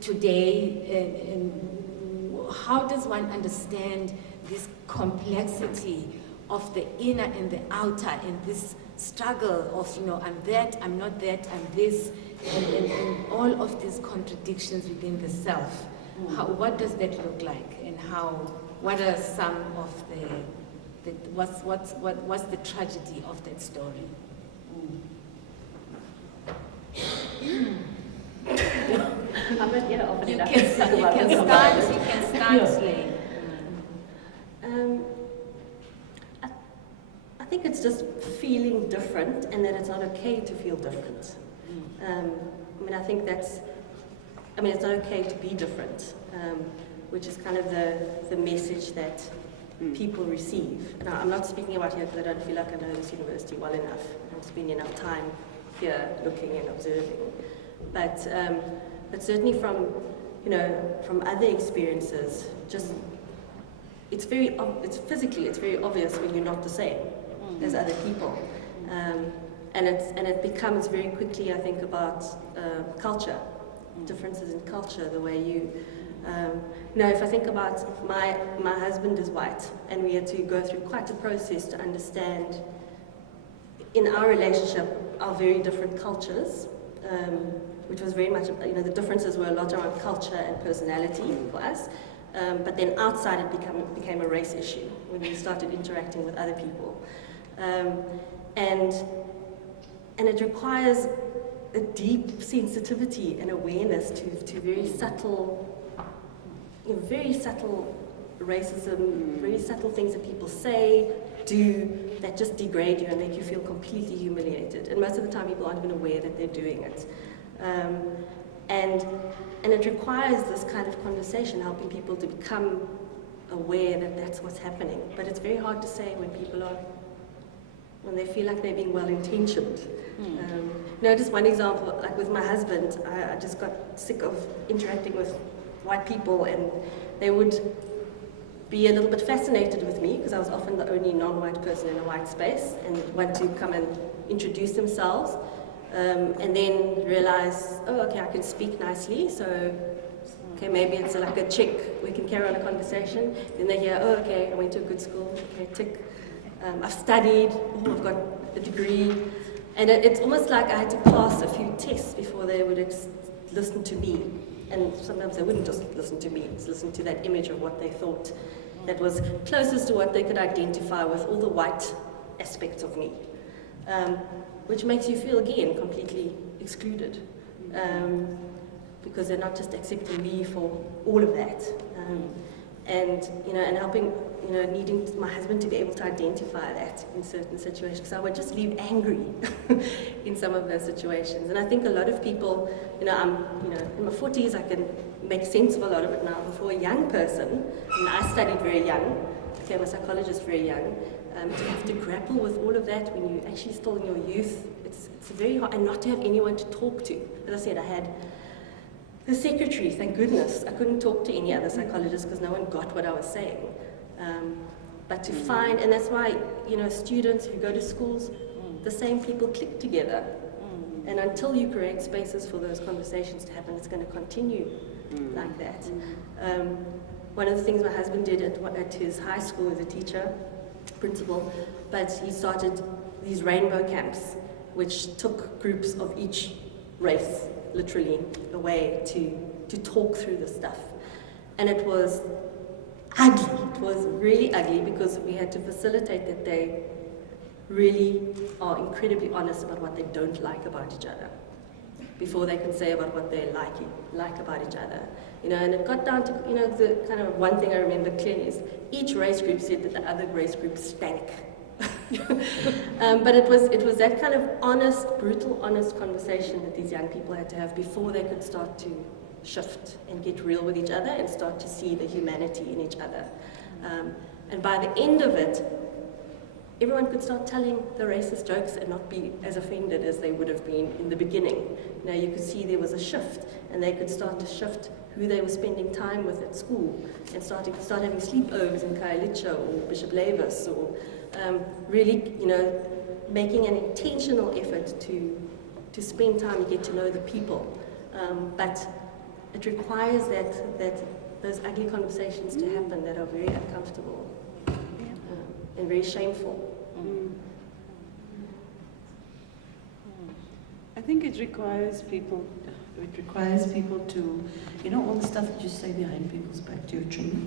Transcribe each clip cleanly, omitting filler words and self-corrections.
today, how does one understand this complexity of the inner and the outer, and this struggle of, I'm that, I'm not that, I'm this, and all of these contradictions within the self? What does that look like, and what are some of what's the tragedy of that story? You can start, Slay. I think it's just feeling different, and that it's not okay to feel different. I think it's not okay to be different, which is kind of the message that people receive. Now, I'm not speaking about here because I don't feel like I know this university well enough. I don't spend enough time here looking and observing. But certainly from other experiences, just it's very obvious when you're not the same as other people, and it becomes very quickly, I think, about culture, differences in culture, the way you. If I think about my husband is white, and we had to go through quite a process to understand in our relationship our very different cultures, which was very much, the differences were a lot around culture and personality for us, but then outside it became a race issue when we started interacting with other people, and it requires a deep sensitivity and awareness to very subtle racism, very subtle things that people say, do, that just degrade you and make you feel completely humiliated. And most of the time people aren't even aware that they're doing it. And it requires this kind of conversation, helping people to become aware that that's what's happening. But it's very hard to say when they feel like they're being well-intentioned. Just one example, like with my husband, I just got sick of interacting with white people, and they would be a little bit fascinated with me because I was often the only non-white person in a white space, and want to come and introduce themselves, and then realize, I can speak nicely, so okay, maybe it's like a check, we can carry on a conversation. Then they hear, I went to a good school, okay, tick. I've studied, I've got a degree, and it's almost like I had to pass a few tests before they would listen to me. And sometimes they wouldn't just listen to me, just listen to that image of what they thought that was closest to what they could identify with all the white aspects of me, which makes you feel, again, completely excluded, because they're not just accepting me for all of that. And helping, needing my husband to be able to identify that in certain situations, because I would just leave angry in some of those situations. And I think a lot of people, I'm, in my 40s, I can make sense of a lot of it now. But for a young person, I studied very young, became a psychologist very young, to have to grapple with all of that when you're actually still in your youth, it's very hard, and not to have anyone to talk to. As I said, I had the secretary, thank goodness. I couldn't talk to any other psychologist because no one got what I was saying. But to find, and that's why, students who go to schools, the same people click together. And until you create spaces for those conversations to happen, it's going to continue like that. One of the things my husband did at his high school as a teacher, principal, but he started these rainbow camps, which took groups of each race, literally, away to talk through the stuff. And it was ugly. It was really ugly because we had to facilitate that they really are incredibly honest about what they don't like about each other before they can say about what they like about each other. And it got down to, the kind of one thing I remember clearly is each race group said that the other race group stank. But it was that kind of honest, brutal, honest conversation that these young people had to have before they could start to shift and get real with each other and start to see the humanity in each other. And by the end of it, everyone could start telling the racist jokes and not be as offended as they would have been in the beginning. You could see there was a shift, and they could start to shift who they were spending time with at school, and start having sleepovers in Khayelitsha or Bishop Lavis, or really, making an intentional effort to spend time and get to know the people. But it requires those ugly conversations to happen that are very uncomfortable and very shameful. I think it requires people to, you know, all the stuff that you say behind people's back to your children,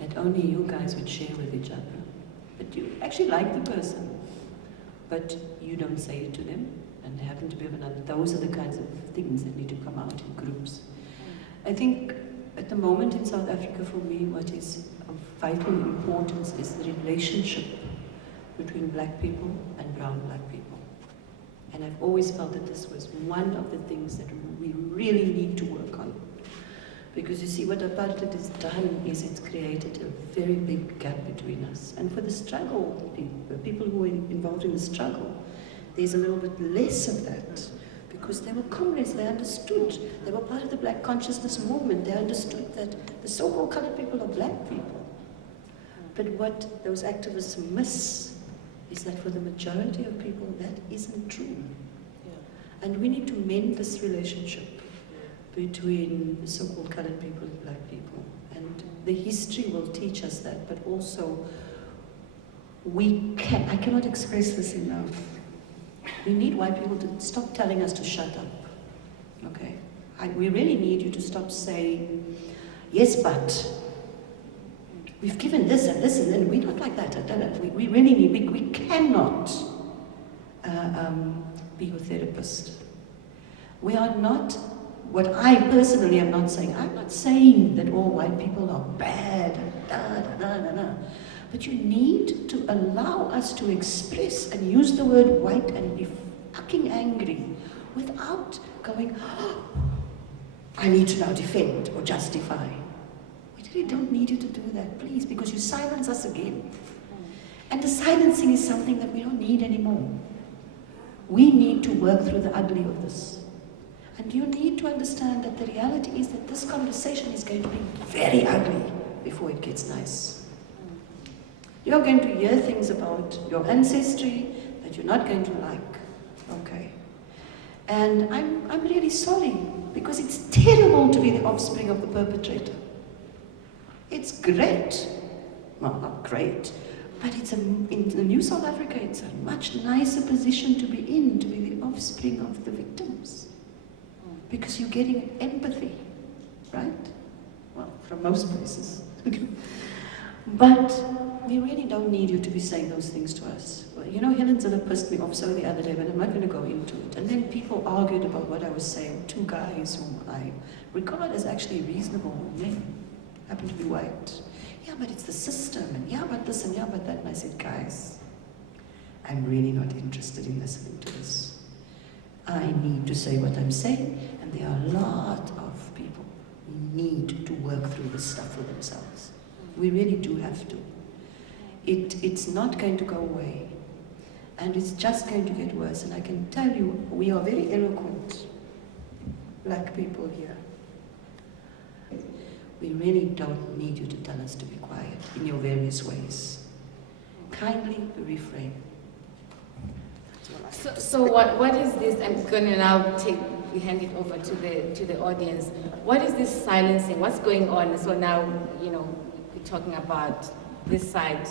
that only you guys would share with each other. But you actually like the person, but you don't say it to them, and they happen to be of another. Those are the kinds of things that need to come out in groups. I think at the moment in South Africa, for me, what is of vital importance is the relationship between black people and brown black people. And I've always felt that this was one of the things that we really need to work on. Because you see, what apartheid has done is it's created a very big gap between us. And for the struggle, the people who are involved in the struggle, there's a little bit less of that. Because they were comrades, they understood. They were part of the black consciousness movement. They understood that the so-called colored people are black people. But what those activists miss is that for the majority of people, that isn't true. And we need to mend this relationship between the so-called colored people and black people. And the history will teach us that, but also I cannot express this enough. We need white people to stop telling us to shut up, okay? We really need you to stop saying, yes, but we've given this and this, and then we're not like that. We really need, we cannot be your therapist. We are not, what I personally am not saying, I'm not saying that all white people are bad, but you need to allow us to express and use the word white and be fucking angry without going, oh, I need to now defend or justify. We don't need you to do that, please, because you silence us again. And the silencing is something that we don't need anymore. We need to work through the ugly of this. And you need to understand that the reality is that this conversation is going to be very ugly before it gets nice. You're going to hear things about your ancestry that you're not going to like, okay? And I'm really sorry, because it's terrible to be the offspring of the perpetrator. It's great. Well, not great, but in the new South Africa, it's a much nicer position to be the offspring of the victims. Because you're getting empathy, right? Well, from most places. But we really don't need you to be saying those things to us. Well, you know, Helen Ziller pissed me off so the other day, but I'm not going to go into it. And then people argued about what I was saying. Two guys whom I regard as actually reasonable men, happen to be white. Yeah, but it's the system, and yeah, but this, and yeah, but that. And I said, guys, I'm really not interested in listening to this. I need to say what I'm saying, and there are a lot of people who need to work through this stuff for themselves. We really do have to. It's not going to go away, and it's just going to get worse. And I can tell you, we are very eloquent, black people here. We really don't need you to tell us to be quiet in your various ways. Kindly refrain. So what is this? I'm going to now hand it over to the audience. What is this silencing? What's going on? So now, you know, we're talking about this side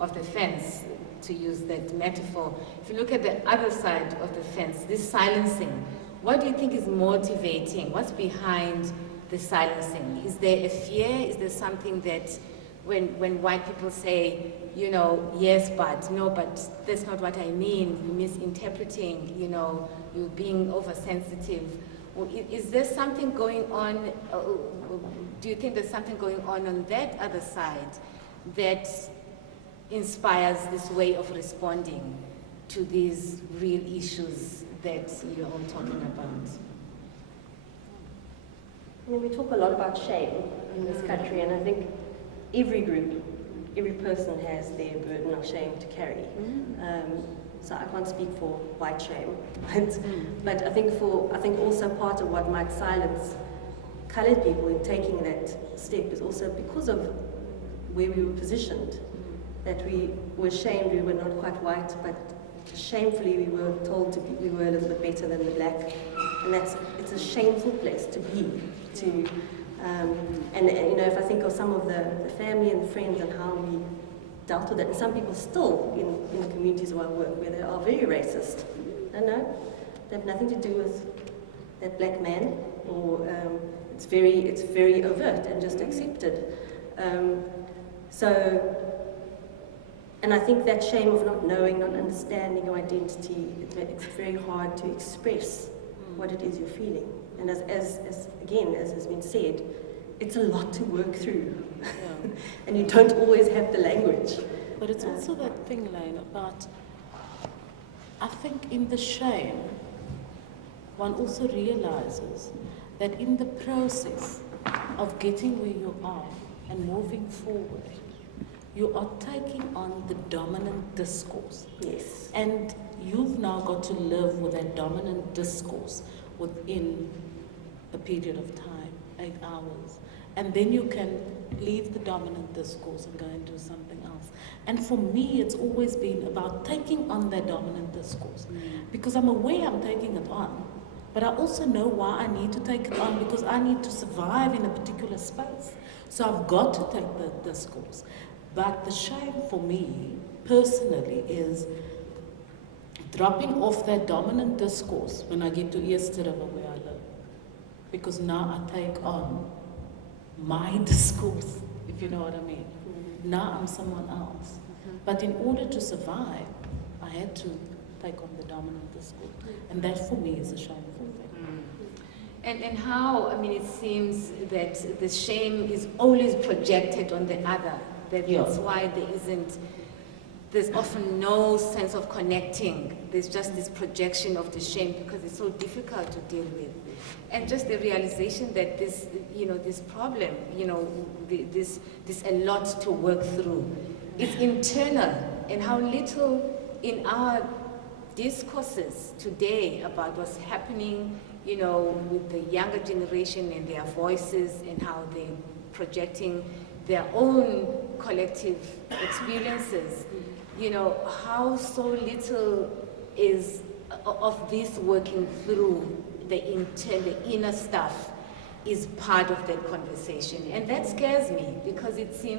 of the fence, to use that metaphor. If you look at the other side of the fence, this silencing, what do you think is motivating? What's behind the silencing? Is there a fear? Is there something that when white people say, you know, yes, but, no, but that's not what I mean, you're misinterpreting, you know, you're being oversensitive. Is there something going on, do you think there's something going on that other side that inspires this way of responding to these real issues that you're all talking about? I mean, we talk a lot about shame in this country, and I think every group, every person has their burden of shame to carry. So I can't speak for white shame, but I think also part of what might silence colored people in taking that step is also because of where we were positioned, that we were shamed, we were not quite white, but shamefully we were told we were a little bit better than the black and it's a shameful place to be. And you know, if I think of some of the family and friends and how we dealt with it, and some people still in the communities where I work, where they are very racist. I know they have nothing to do with that black man, or it's very overt and just accepted. And I think that shame of not knowing, not understanding your identity, it's very hard to express what it is you're feeling. And as has been said, it's a lot to work through. Yeah. And you don't always have the language. But it's also that thing, Lane, about, I think in the shame, one also realizes that in the process of getting where you are and moving forward, you are taking on the dominant discourse. Yes. And you've now got to live with that dominant discourse within a period of time, 8 hours. And then you can leave the dominant discourse and go and do something else. And for me, it's always been about taking on that dominant discourse. Because I'm aware I'm taking it on, but I also know why I need to take it on, because I need to survive in a particular space. So I've got to take the discourse. But the shame for me, personally, is dropping off that dominant discourse when I get to East River where I live. Because now I take on my discourse, if you know what I mean. Now I'm someone else. But in order to survive, I had to take on the dominant discourse. And that for me is a shameful thing. And how, I mean, it seems that the shame is always projected on the other. That's why there's often no sense of connecting. There's just this projection of the shame because it's so difficult to deal with. And just the realization that this problem, this a lot to work through. It's internal, and how little in our discourses today about what's happening, with the younger generation and their voices and how they're projecting their own collective experiences, how so little is of this working through the inner stuff is part of that conversation. And that scares me because it seems